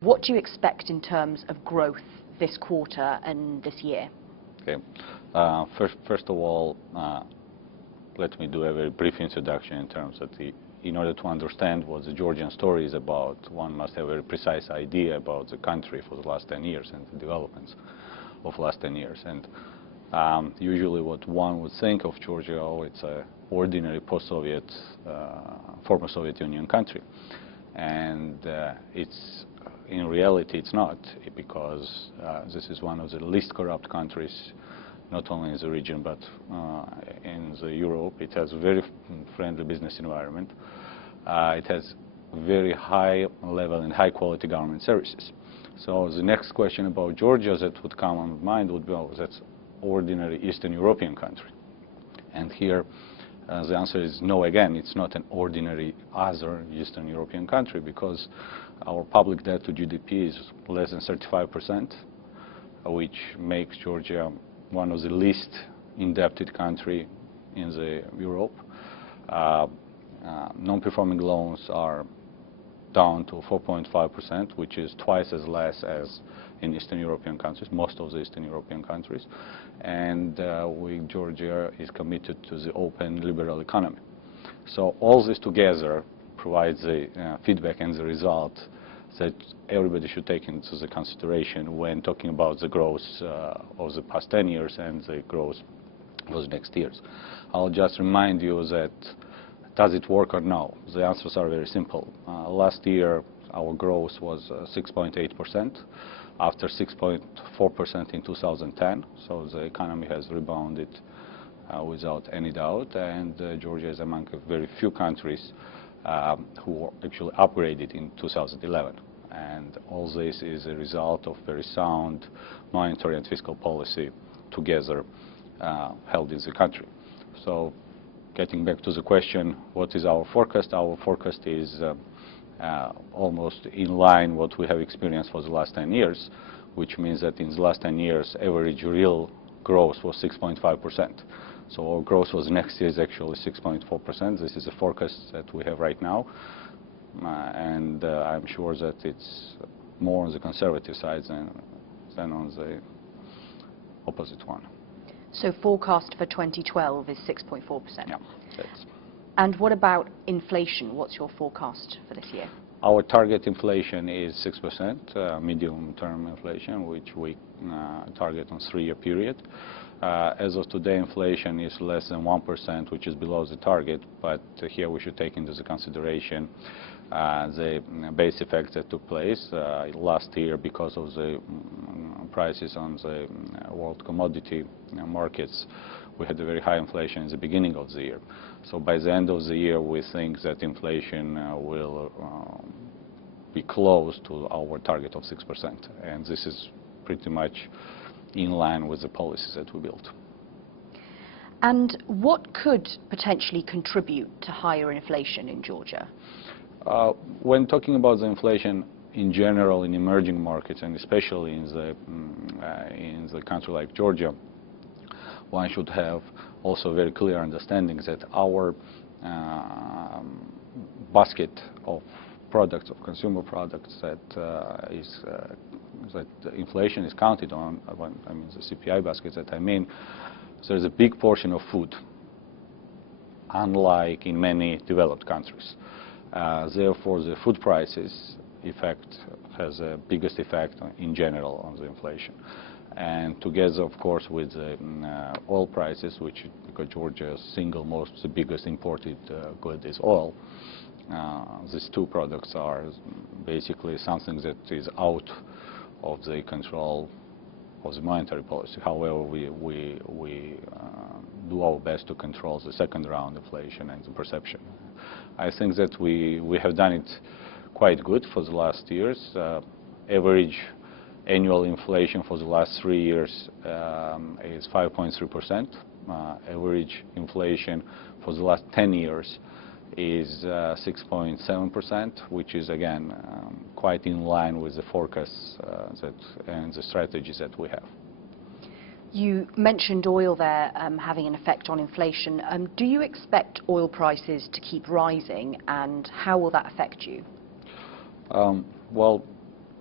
What do you expect in terms of growth this quarter and this year? Okay. First of all, let me do a very brief introduction in terms of in order to understand what the Georgian story is about, one must have a very precise idea about the country for the last 10 years and the developments of the last 10 years. And usually what one would think of Georgia, oh, it's an ordinary post-Soviet, former Soviet Union country. And in reality, it's not, because this is one of the least corrupt countries, not only in the region, but in Europe. It has a very friendly business environment. It has very high level and high quality government services. So the next question about Georgia that would come on mind would be, oh, that's ordinary Eastern European country. And here the answer is no again. It's not an ordinary other Eastern European country, because our public debt to GDP is less than 35%, which makes Georgia one of the least indebted country in Europe. Non-performing loans are down to 4.5%, which is twice as less as in Eastern European countries, most of the Eastern European countries. And Georgia is committed to the open liberal economy. So all this together provides the feedback and the result that everybody should take into the consideration when talking about the growth of the past 10 years and the growth of the next years. I'll just remind you that does it work or no? The answers are very simple. Last year our growth was 6.8%, after 6.4% in 2010, so the economy has rebounded without any doubt, and Georgia is among very few countries who actually upgraded in 2011. And all this is a result of very sound monetary and fiscal policy together held in the country. So getting back to the question, what is our forecast? Our forecast is almost in line what we have experienced for the last 10 years, which means that in the last 10 years average real growth was 6.5%. So our growth was next year is actually 6.4%. This is a forecast that we have right now, and I'm sure that it's more on the conservative side than on the opposite one. So forecast for 2012 is 6.4%? Yeah. And what about inflation? What's your forecast for this year? Our target inflation is 6%, medium-term inflation, which we target on 3-year period. As of today, inflation is less than 1%, which is below the target, but here we should take into the consideration the base effects that took place last year because of the prices on the world commodity markets. We had a very high inflation in the beginning of the year. So by the end of the year, we think that inflation will be close to our target of 6%. And this is pretty much in line with the policies that we built. And what could potentially contribute to higher inflation in Georgia? When talking about the inflation in general in emerging markets, and especially in the country like Georgia, one should have also very clear understanding that our basket of products, of consumer products, that inflation is counted on, I mean the CPI basket that I mean, so there's a big portion of food, unlike in many developed countries. Therefore, the food prices effect has the biggest effect in general on the inflation. And together, of course, with the oil prices, which, because Georgia's the biggest imported good is oil, these two products are basically something that is out of the control of the monetary policy. However, we do our best to control the second round inflation and the perception. I think that we have done it quite good for the last years. Average annual inflation for the last 3 years is 5.3%. Average inflation for the last 10 years is 6.7%, which is again quite in line with the forecasts and the strategies that we have. You mentioned oil there having an effect on inflation. Do you expect oil prices to keep rising, and how will that affect you? Well,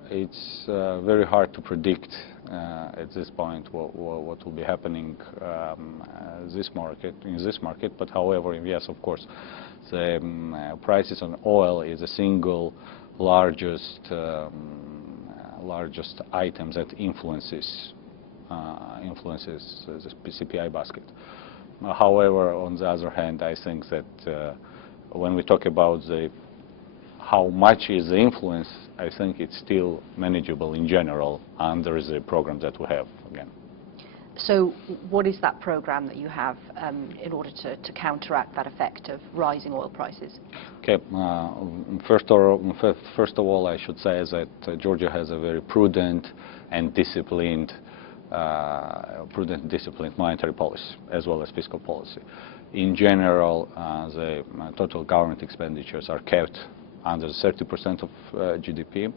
It's very hard to predict at this point what will be happening in this market. But however, yes, of course, the prices on oil is the single largest item that influences the CPI basket. However, on the other hand, I think that when we talk about how much is the influence, I think it's still manageable in general under the program that we have again. So what is that program that you have in order to counteract that effect of rising oil prices? Okay, first of all, I should say that Georgia has a very prudent and disciplined monetary policy as well as fiscal policy. In general, the total government expenditures are kept under 30% of GDP.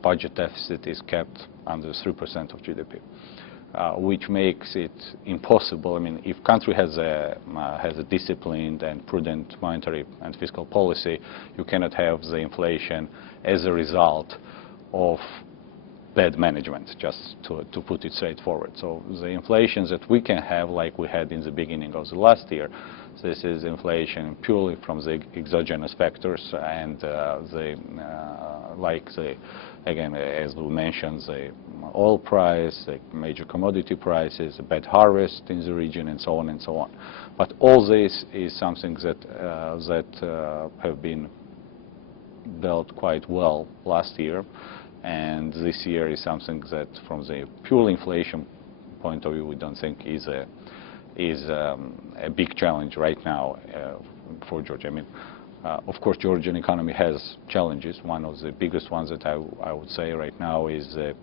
Budget deficit is kept under 3% of GDP, which makes it impossible. I mean, if country has a disciplined and prudent monetary and fiscal policy, you cannot have the inflation as a result of bad management, just to put it straightforward. So the inflation that we can have, like we had in the beginning of the last year, this is inflation purely from the exogenous factors and again, as we mentioned, the oil price, the major commodity prices, a bad harvest in the region, and so on and so on. But all this is something that have been dealt quite well last year, and this year is something that, from the pure inflation point of view, we don't think is a big challenge right now for Georgia. I mean, of course, Georgian economy has challenges. One of the biggest ones that I would say right now is the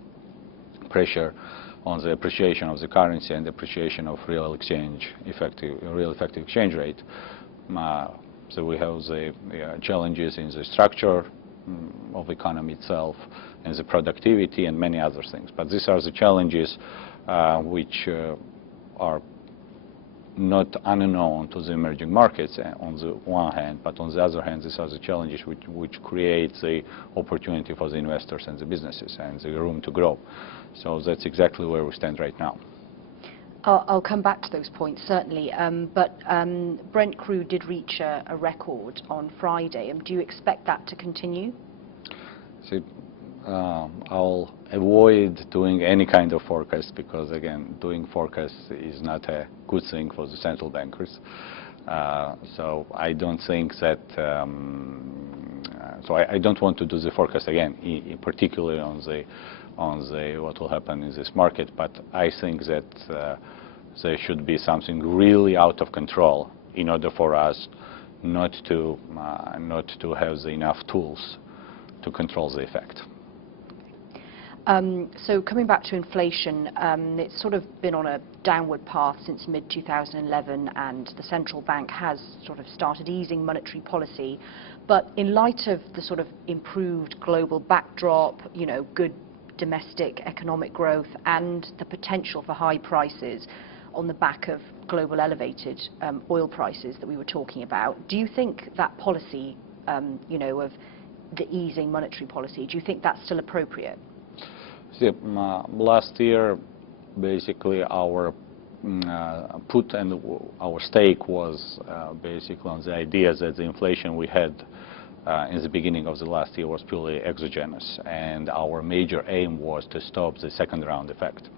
pressure on the appreciation of the currency and appreciation of real effective exchange rate. So we have the challenges in the structure of the economy itself and the productivity and many other things. But these are the challenges which are not unknown to the emerging markets on the one hand, but on the other hand, these are the challenges which create the opportunity for the investors and the businesses and the room to grow. So that's exactly where we stand right now. I'll come back to those points, certainly. But Brent crude did reach a record on Friday. Do you expect that to continue? See, I'll avoid doing any kind of forecast because, again, doing forecasts is not a good thing for the central bankers. So I don't think that. So I don't want to do the forecast again, particularly on the what will happen in this market. But I think that there should be something really out of control in order for us not to have enough tools to control the effect. So coming back to inflation, it's sort of been on a downward path since mid-2011, and the central bank has sort of started easing monetary policy. But in light of the sort of improved global backdrop, you know, good domestic economic growth and the potential for high prices on the back of global elevated oil prices that we were talking about, do you think that policy, you know, of the easing monetary policy, do you think that's still appropriate? See, last year, basically, our put and our stake was basically on the idea that the inflation we had in the beginning of the last year was purely exogenous, and our major aim was to stop the second round effect.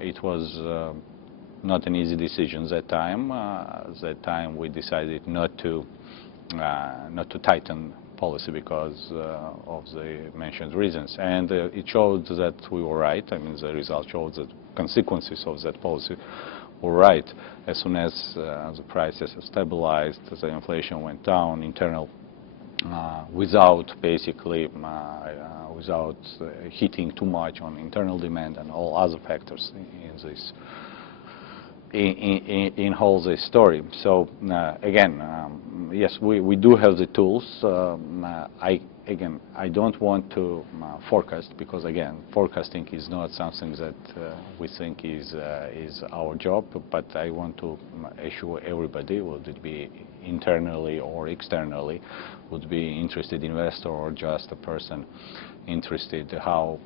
It was not an easy decision that time. That time we decided not to tighten policy because of the mentioned reasons, and it showed that we were right. I mean, the result showed that consequences of that policy were right. As soon as the prices stabilized, the inflation went down, without basically without hitting too much on internal demand and all other factors in this. In whole this story. So again, yes, we do have the tools. I don't want to forecast because, again, forecasting is not something that we think is our job. But I want to assure everybody, would it be internally or externally, would be interested investor or just a person interested how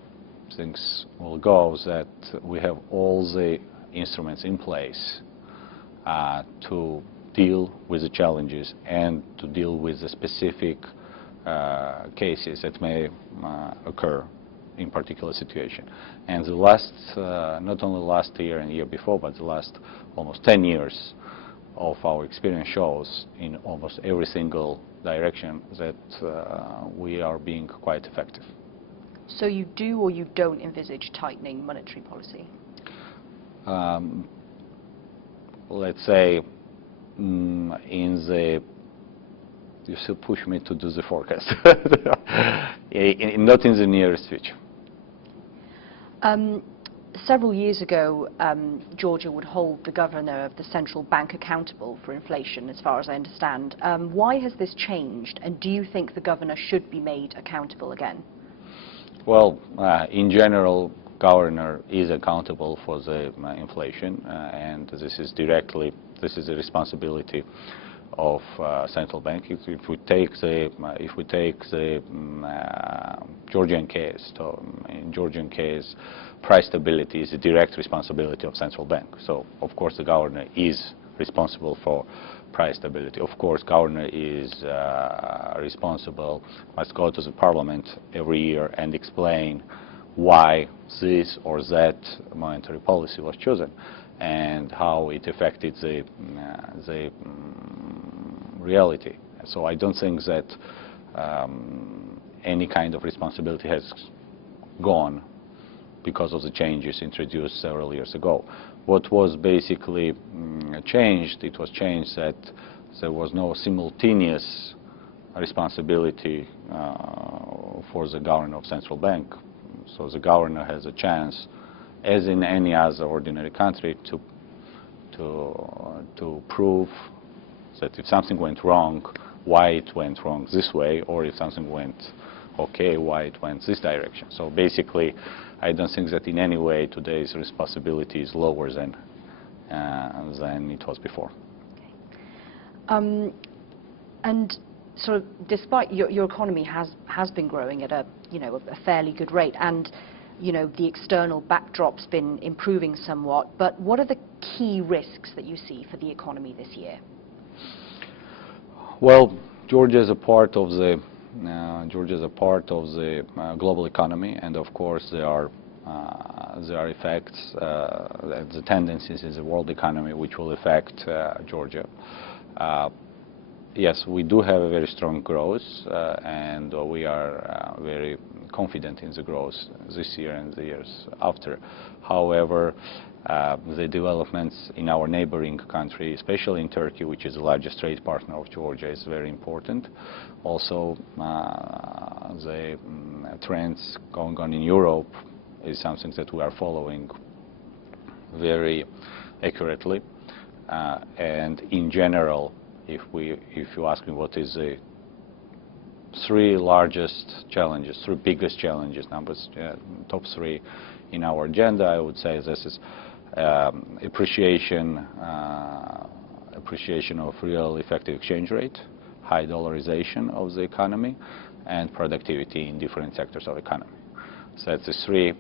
things will go, that we have all the instruments in place to deal with the challenges and to deal with the specific cases that may occur in particular situation. And the last, not only last year and year before, but the last almost 10 years of our experience shows in almost every single direction that we are being quite effective. So you do or you don't envisage tightening monetary policy? Let's say you still push me to do the forecast. Not in the nearest future. Several years ago, Georgia would hold the governor of the central bank accountable for inflation, as far as I understand. Why has this changed, and do you think the governor should be made accountable again? Well, in general, governor is accountable for the inflation, and this is the responsibility of central bank. If we take the Georgian case, so in Georgian case, price stability is a direct responsibility of central bank. So of course the governor is responsible for price stability. Of course, governor is responsible, must go to the parliament every year and explain why this or that monetary policy was chosen and how it affected the reality. So I don't think that any kind of responsibility has gone because of the changes introduced several years ago. What was basically changed, it was changed that there was no simultaneous responsibility for the governor of central bank. So the governor has a chance, as in any other ordinary country, to prove that if something went wrong, why it went wrong this way, or if something went okay, why it went this direction. So basically, I don't think that in any way today's responsibility is lower than it was before. Okay. And sort of, despite your economy has been growing at a fairly good rate, and the external backdrop's been improving somewhat. But what are the key risks that you see for the economy this year? Well, Georgia is a part of the global economy, and of course there are effects, the tendencies in the world economy which will affect Georgia. Yes, we do have a very strong growth, and we are very confident in the growth this year and the years after. However, the developments in our neighboring country, especially in Turkey, which is the largest trade partner of Georgia, is very important. Also, the trends going on in Europe is something that we are following very accurately. And in general, if you ask me what is the three biggest challenges, top three in our agenda, I would say this is appreciation of real effective exchange rate, high dollarization of the economy, and productivity in different sectors of economy. So that's the three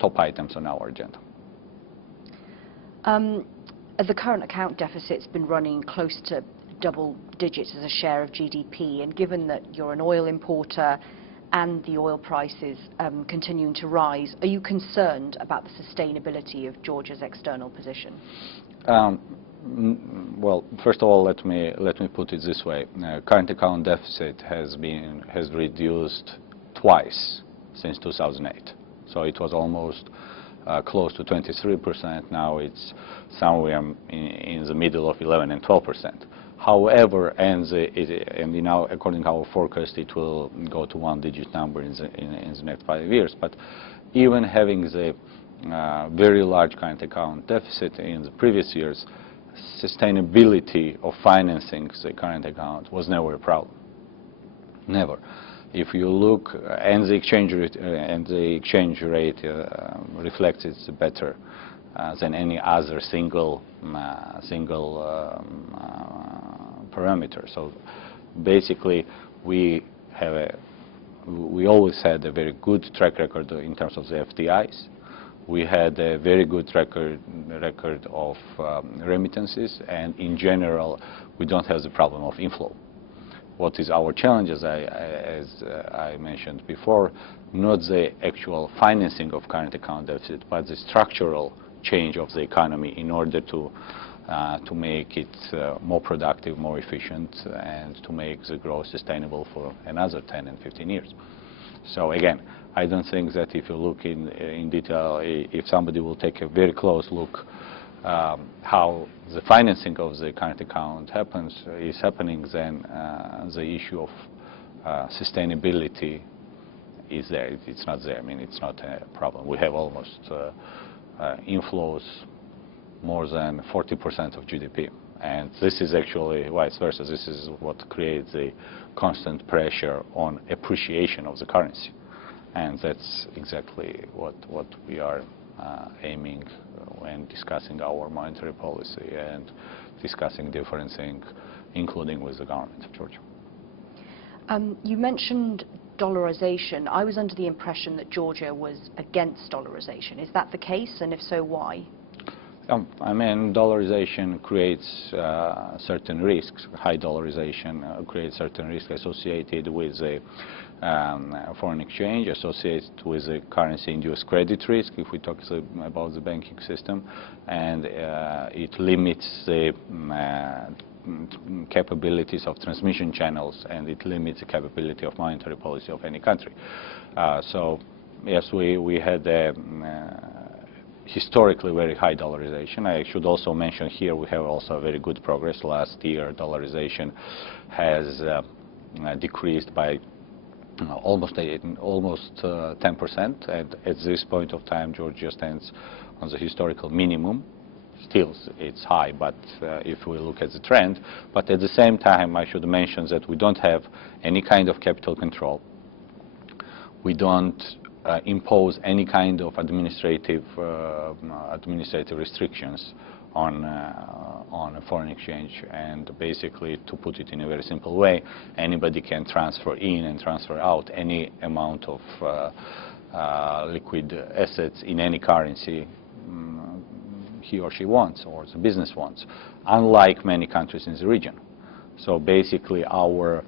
top items on our agenda. The current account deficit's been running close to double digits as a share of GDP, and given that you're an oil importer and the oil prices continuing to rise, are you concerned about the sustainability of Georgia's external position? Well, first of all, let me put it this way: current account deficit has reduced twice since 2008. So it was almost close to 23%. Now it's somewhere in the middle of 11 and 12%. However, according to our forecast, it will go to one-digit number in the next 5 years. But even having the very large current account deficit in the previous years, sustainability of financing the current account was never a problem. Never. If you look, and the exchange rate reflects it better than any other single parameter. So basically, we have a we always had a very good track record in terms of the FDIs. We had a very good record of remittances, and in general, we don't have the problem of inflow. What is our challenge, as I mentioned before, not the actual financing of current account deficit, but the structural change of the economy in order to make it more productive, more efficient, and to make the growth sustainable for another 10 and 15 years. So again, I don't think that if you look in detail, if somebody will take a very close look how the financing of the current account is happening, then the issue of sustainability is there. It's not there. I mean, it's not a problem. We have almost inflows more than 40% of GDP. And this is actually vice versa. This is what creates a constant pressure on appreciation of the currency. And that's exactly what we are aiming when discussing our monetary policy and discussing different things, including with the government of Georgia. You mentioned dollarization. I was under the impression that Georgia was against dollarization. Is that the case? And if so, why? I mean, dollarization creates certain risks. High dollarization creates certain risks associated with the foreign exchange, associated with the currency-induced credit risk, if we talk about the banking system, and it limits the capabilities of transmission channels, and it limits the capability of monetary policy of any country. So, yes, we had historically very high dollarization. I should also mention here we have also very good progress. Last year, dollarization has decreased by almost 10%, and at this point of time, Georgia stands on the historical minimum. Still, it's high, but if we look at the trend. But at the same time, I should mention that we don't have any kind of capital control. We don't impose any kind of administrative restrictions on foreign exchange, and basically, to put it in a very simple way, anybody can transfer in and transfer out any amount of liquid assets in any currency he or she wants, or the business wants, unlike many countries in the region. So basically, our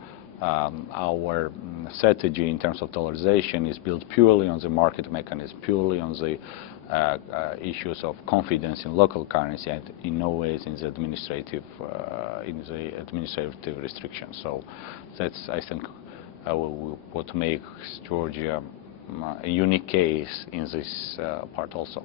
strategy in terms of dollarization is built purely on the market mechanism, purely on the issues of confidence in local currency, and in no ways in the administrative restrictions. So that's, I think, what makes Georgia a unique case in this part also.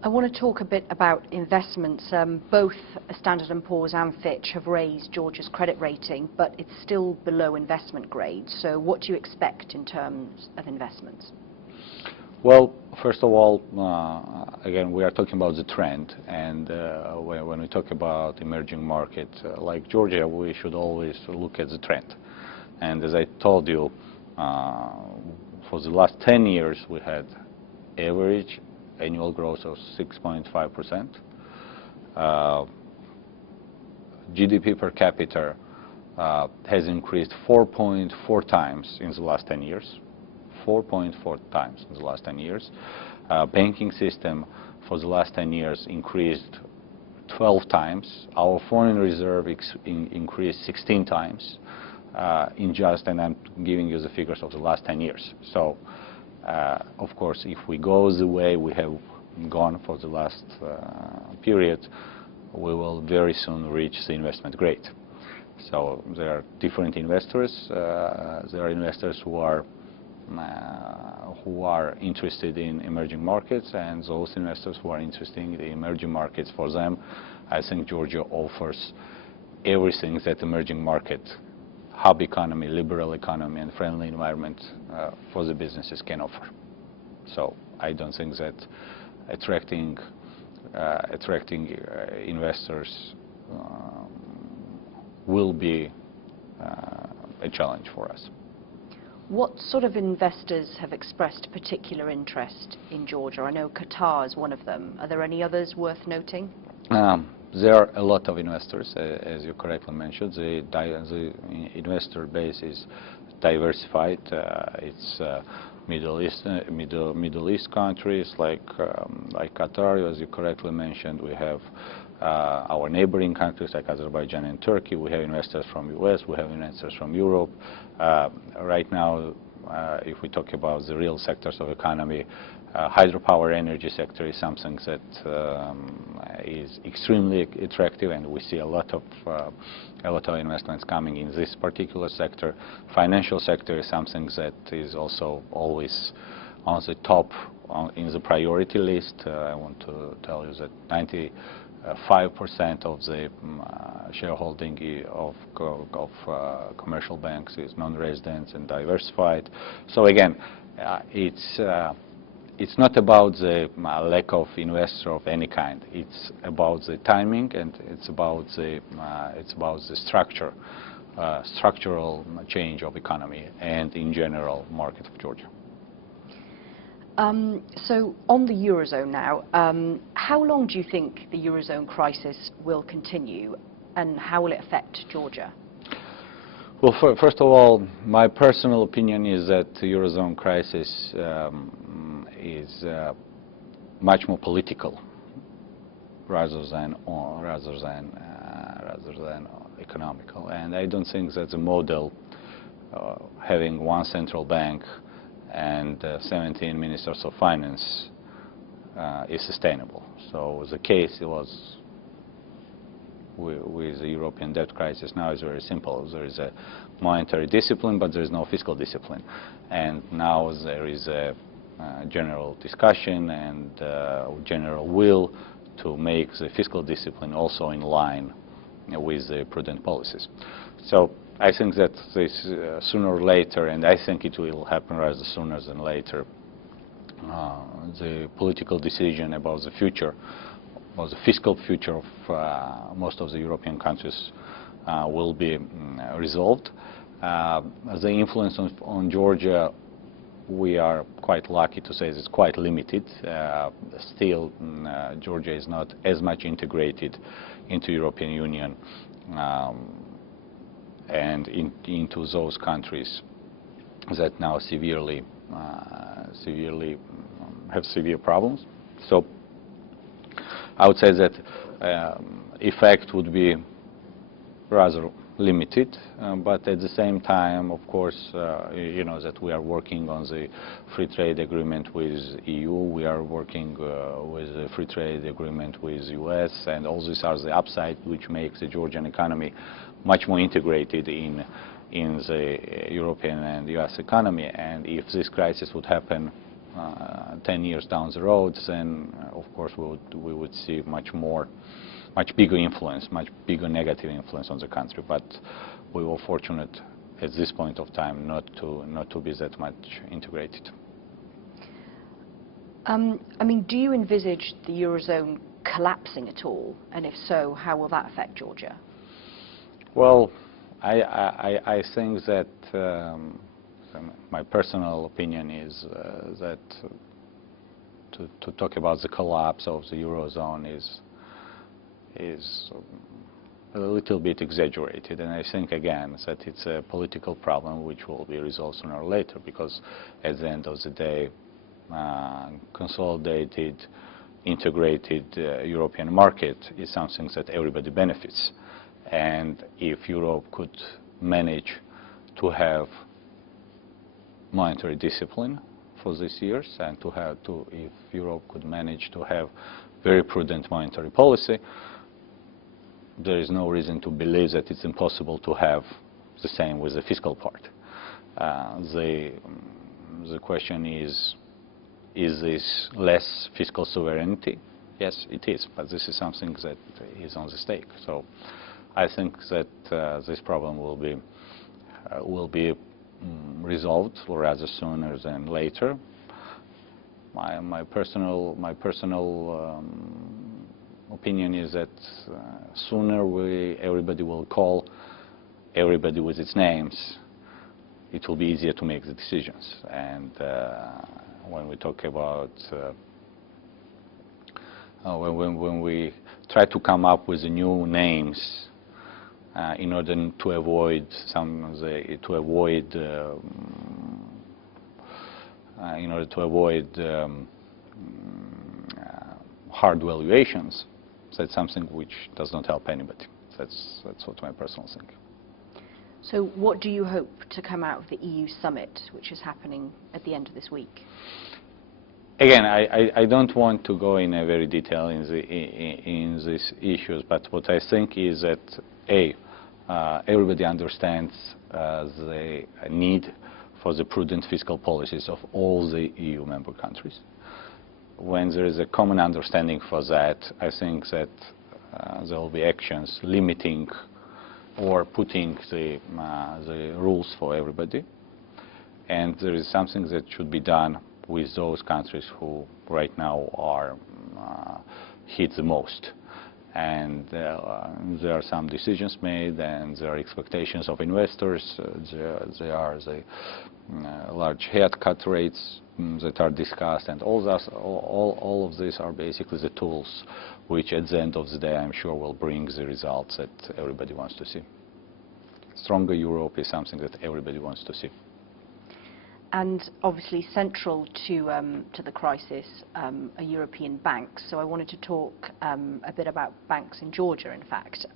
I want to talk a bit about investments. Both Standard & Poor's and Fitch have raised Georgia's credit rating, but it's still below investment grade. So what do you expect in terms of investments? Well, first of all, again, we are talking about the trend, and when we talk about emerging markets like Georgia, we should always look at the trend. And as I told you, for the last 10 years, we had average annual growth of 6.5%. GDP per capita has increased 4.4 times in the last 10 years. 4.4 times in the last 10 years. Banking system for the last 10 years increased 12 times. Our foreign reserve increased 16 times in just, and I'm giving you the figures of the last 10 years. So, of course, if we go the way we have gone for the last period, we will very soon reach the investment grade. So there are different investors. There are investors who are interested in emerging markets, and those investors who are interested in the emerging markets, for them, I think Georgia offers everything that emerging market, hub economy, liberal economy, and friendly environment for the businesses can offer. So I don't think that attracting investors will be a challenge for us. What sort of investors have expressed particular interest in Georgia? I know Qatar is one of them. Are there any others worth noting? There are a lot of investors, as you correctly mentioned. The investor base is diversified. It's Middle East countries like Qatar, as you correctly mentioned. We have our neighboring countries like Azerbaijan and Turkey. We have investors from US. We have investors from Europe. Right now, if we talk about the real sectors of economy, hydropower energy sector is something that is extremely attractive, and we see a lot of investments coming in this particular sector. Financial sector is something that is also always on the top in the priority list. I want to tell you that 95% of the shareholding of commercial banks is non-residents and diversified. So again, it's not about the lack of investor of any kind. It's about the timing, and it's about the structural change of economy and in general market of Georgia. So on the Eurozone now, how long do you think the Eurozone crisis will continue, and how will it affect Georgia? Well, first of all, my personal opinion is that the Eurozone crisis is much more political rather than economical. And I don't think that the model having one central bank and 17 ministers of finance is sustainable. So the case was with the European debt crisis now is very simple. There is a monetary discipline, but there is no fiscal discipline. And now there is a general discussion and general will to make the fiscal discipline also in line with the prudent policies. So I think that this sooner or later, and I think it will happen rather sooner than later, the political decision about the future, or the fiscal future of most of the European countries will be resolved. The influence on Georgia, we are quite lucky to say, is quite limited. Still, Georgia is not as much integrated into European Union and into those countries that now severely have severe problems. So I would say that effect would be rather limited, but at the same time, of course, you know that we are working on the free trade agreement with EU. We are working with the free trade agreement with US, and all these are the upside which makes the Georgian economy much more integrated in the European and US economy. And if this crisis would happen 10 years down the road, then of course we would see much bigger influence, much bigger negative influence on the country. But we were fortunate at this point of time not to be that much integrated. I mean, do you envisage the Eurozone collapsing at all? And if so, how will that affect Georgia? Well, I think that my personal opinion is that to talk about the collapse of the Eurozone is a little bit exaggerated, and I think again that it's a political problem which will be resolved sooner or later, because at the end of the day, consolidated, integrated European market is something that everybody benefits. And if Europe could manage to have monetary discipline for these years, and if Europe could manage to have very prudent monetary policy, there is no reason to believe that it's impossible to have the same with the fiscal part. The question is this less fiscal sovereignty? Yes, it is, but this is something that is on the stake. So I think that this problem will be resolved rather sooner than later. My personal opinion is that sooner everybody will call everybody with its names. It will be easier to make the decisions. And when we talk about when we try to come up with new names in order to avoid hard valuations. That's something which does not help anybody. That's what my personal thing. So what do you hope to come out of the EU summit, which is happening at the end of this week? Again, I don't want to go in a very detail in these issues, but what I think is that everybody understands the need for the prudent fiscal policies of all the EU member countries. When there is a common understanding for that, I think that there will be actions limiting or putting the rules for everybody. And there is something that should be done with those countries who right now are hit the most. And there are some decisions made, and there are expectations of investors. There are the large haircut rates that are discussed, and all of these are basically the tools which at the end of the day I'm sure will bring the results that everybody wants to see. Stronger Europe is something that everybody wants to see. And obviously central to the crisis are European banks. So I wanted to talk a bit about banks in Georgia, in fact.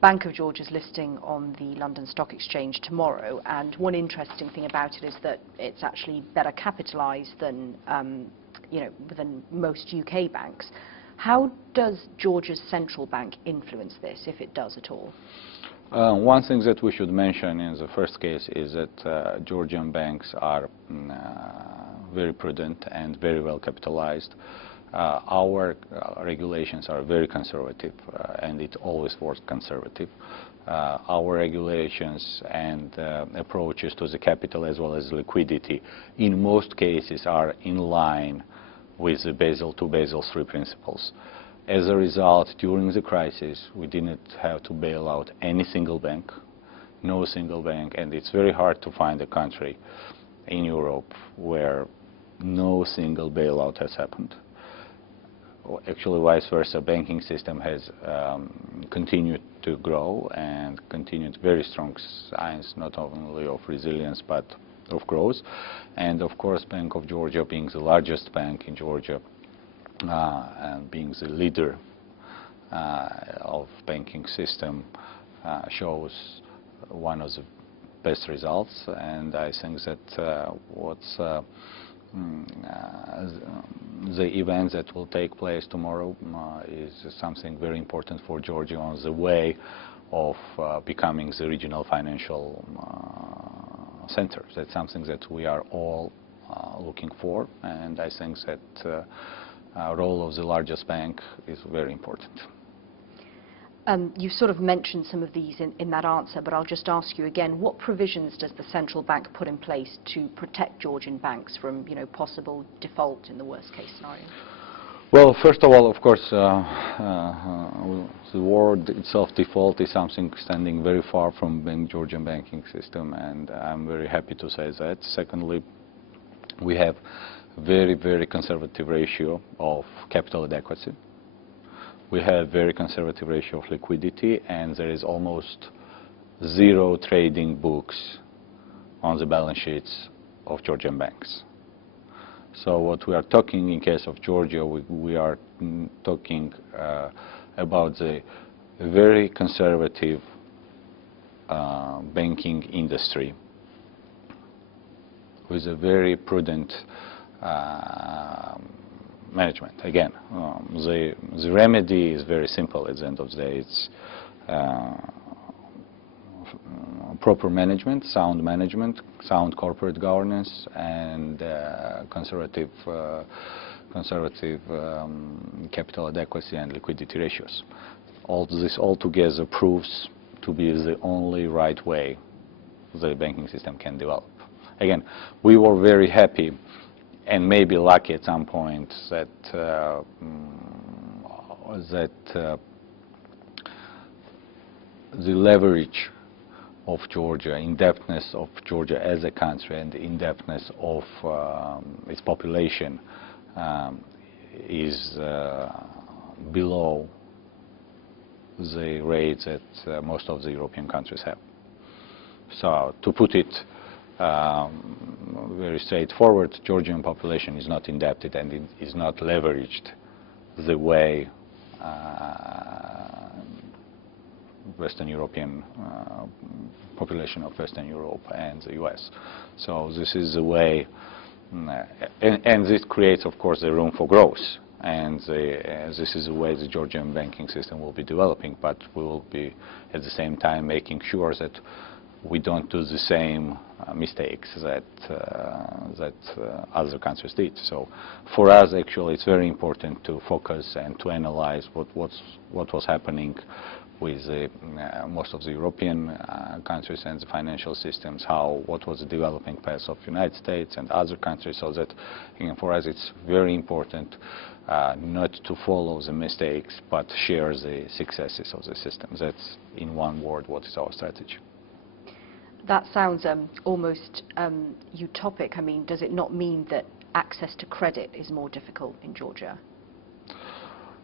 Bank of Georgia is listing on the London Stock Exchange tomorrow, and one interesting thing about it is that it's actually better capitalized than, than most UK banks. How does Georgia's central bank influence this, if it does at all? One thing that we should mention in the first case is that Georgian banks are very prudent and very well capitalized. Our regulations are very conservative, and it always was conservative. Our regulations and approaches to the capital as well as liquidity in most cases are in line with the Basel II, Basel III principles. As a result, during the crisis, we didn't have to bail out any single bank, no single bank, and it's very hard to find a country in Europe where no single bailout has happened. Actually, vice versa, banking system has continued to grow and continued very strong signs, not only of resilience, but of growth. And of course, Bank of Georgia, being the largest bank in Georgia, and being the leader of banking system, shows one of the best results. And I think that the event that will take place tomorrow is something very important for Georgia on the way of becoming the regional financial center. That's something that we are all looking for, and I think that role of the largest bank is very important. You sort of mentioned some of these in that answer, but I'll just ask you again, what provisions does the central bank put in place to protect Georgian banks from, possible default in the worst case scenario? Well, first of all, of course, the word itself, default, is something standing very far from the Georgian banking system, and I'm very happy to say that. Secondly, we have very, very conservative ratio of capital adequacy. We have very conservative ratio of liquidity, and there is almost zero trading books on the balance sheets of Georgian banks. So what we are talking in case of Georgia, we are talking about the very conservative banking industry with a very prudent management. Again, the remedy is very simple at the end of the day. It's proper management, sound corporate governance, and conservative capital adequacy and liquidity ratios. All this altogether proves to be the only right way the banking system can develop. Again, we were very happy and maybe lucky at some point that the leverage of Georgia, indebtedness of Georgia as a country, and the indebtedness of its population is below the rates that most of the European countries have. So to put it very straightforward, Georgian population is not indebted and it is not leveraged the way Western European population of Western Europe and the US. So this is the way, and this creates, of course, the room for growth. And this is the way the Georgian banking system will be developing, but we will be at the same time making sure that we don't do the same mistakes that other countries did. So for us, actually, it's very important to focus and to analyze what was happening with most of the European countries and the financial systems, what was the developing path of the United States and other countries, so that, again, for us it's very important not to follow the mistakes, but share the successes of the system. That's, in one word, what is our strategy. That sounds almost utopic. I mean, does it not mean that access to credit is more difficult in Georgia?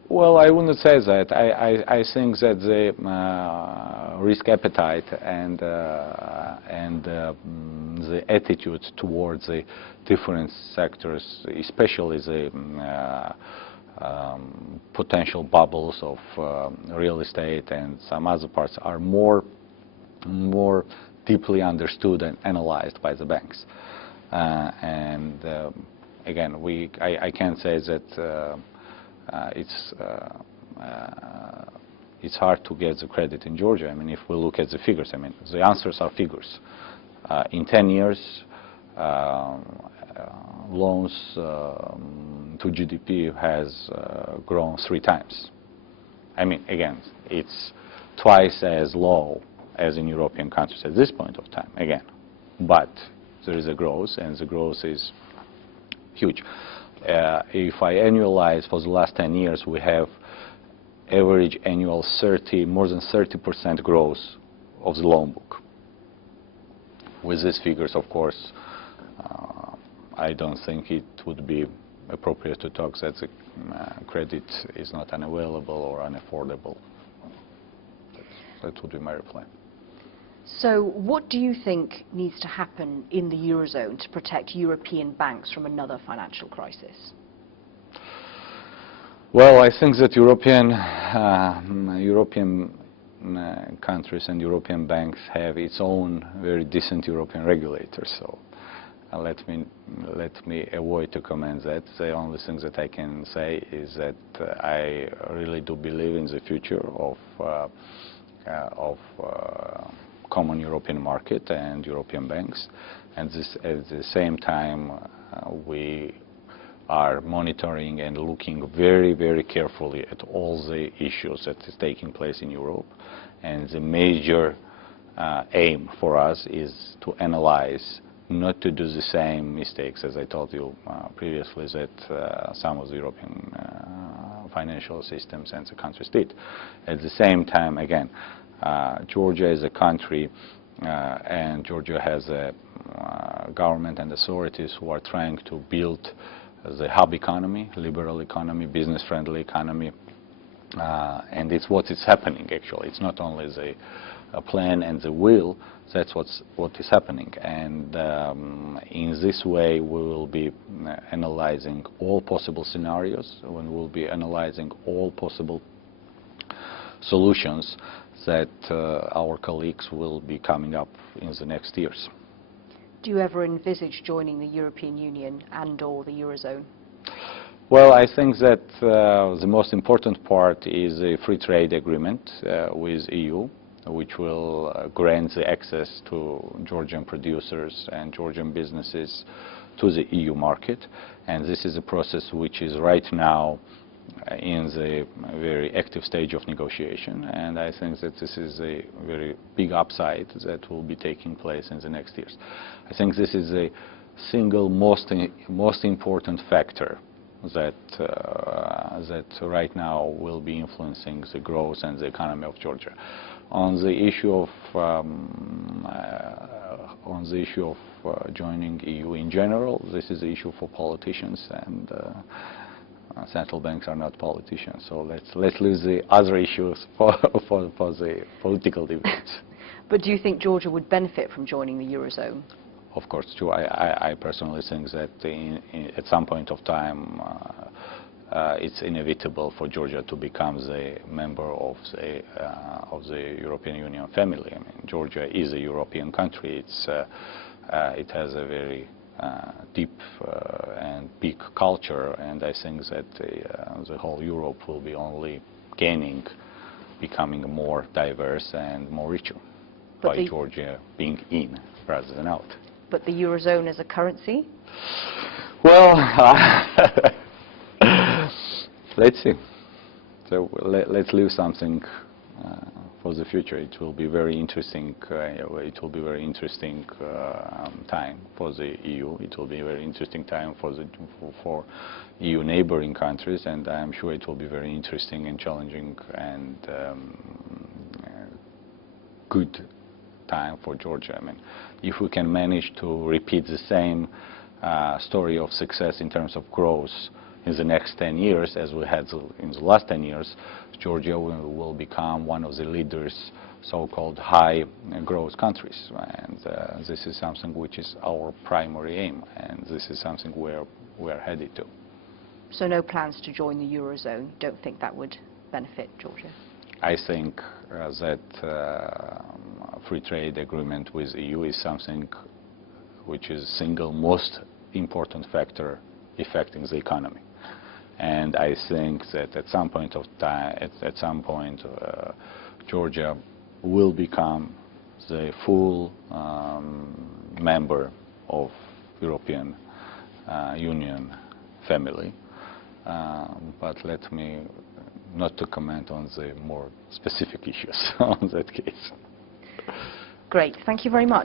Well, I wouldn't say that. I think that the risk appetite and the attitude towards the different sectors, especially the potential bubbles of real estate and some other parts, are more deeply understood and analyzed by the banks. Again, I can't say that it's hard to get the credit in Georgia. I mean, if we look at the figures, I mean, the answers are figures. In 10 years, loans to GDP has grown 3 times. I mean, again, it's twice as low as in European countries at this point of time, again. But there is a growth, and the growth is huge. If I annualize for the last 10 years, we have average annual more than 30% growth of the loan book. With these figures, of course, I don't think it would be appropriate to talk that the credit is not unavailable or unaffordable. That would be my reply. So what do you think needs to happen in the Eurozone to protect European banks from another financial crisis? Well, I think that European countries and European banks have its own very decent European regulators. So let me avoid to comment that. The only thing that I can say is that I really do believe in the future of common European market and European banks, and this, at the same time we are monitoring and looking very, very carefully at all the issues that is taking place in Europe, and the major aim for us is to analyze, not to do the same mistakes as I told you previously that some of the European financial systems and the countries did. At the same time, again, Georgia is a country and Georgia has a government and authorities who are trying to build the hub economy, liberal economy, business-friendly economy, and it's what is happening actually. It's not only the plan and the will, that's what is happening. And in this way we will be analyzing all possible scenarios, when we'll be analyzing all possible solutions that our colleagues will be coming up in the next years. Do you ever envisage joining the European Union and/or the Eurozone? Well, I think that the most important part is a free trade agreement with EU, which will grant the access to Georgian producers and Georgian businesses to the EU market. And this is a process which is right now in the very active stage of negotiation, and I think that this is a very big upside that will be taking place in the next years. I think this is a single most important factor that right now will be influencing the growth and the economy of Georgia. On the issue of joining EU in general, this is an issue for politicians, and central banks are not politicians, so let's lose the other issues for the political debates. But do you think Georgia would benefit from joining the Eurozone? Of course, too. I personally think that at some point of time it's inevitable for Georgia to become the member of the European Union family. I mean, Georgia is a European country. It has a very deep and big culture, and I think that the whole Europe will be only gaining, becoming more diverse and more richer by Georgia being in rather than out. But the Eurozone as a currency? Well, let's see. So let's leave something for the future. It will be very interesting. It will be very interesting time for the EU. It will be a very interesting time for EU neighboring countries, and I'm sure it will be very interesting and challenging and good time for Georgia. I mean, if we can manage to repeat the same story of success in terms of growth in the next 10 years as we had in the last 10 years, Georgia will become one of the leaders, so-called high growth countries. And this is something which is our primary aim, and this is something we're headed to. So no plans to join the Eurozone? Don't think that would benefit Georgia? I think that free trade agreement with the EU is something which is the single most important factor affecting the economy. And I think that at some point of time, Georgia will become the full member of European Union family. But let me not to comment on the more specific issues on that case. Great. Thank you very much.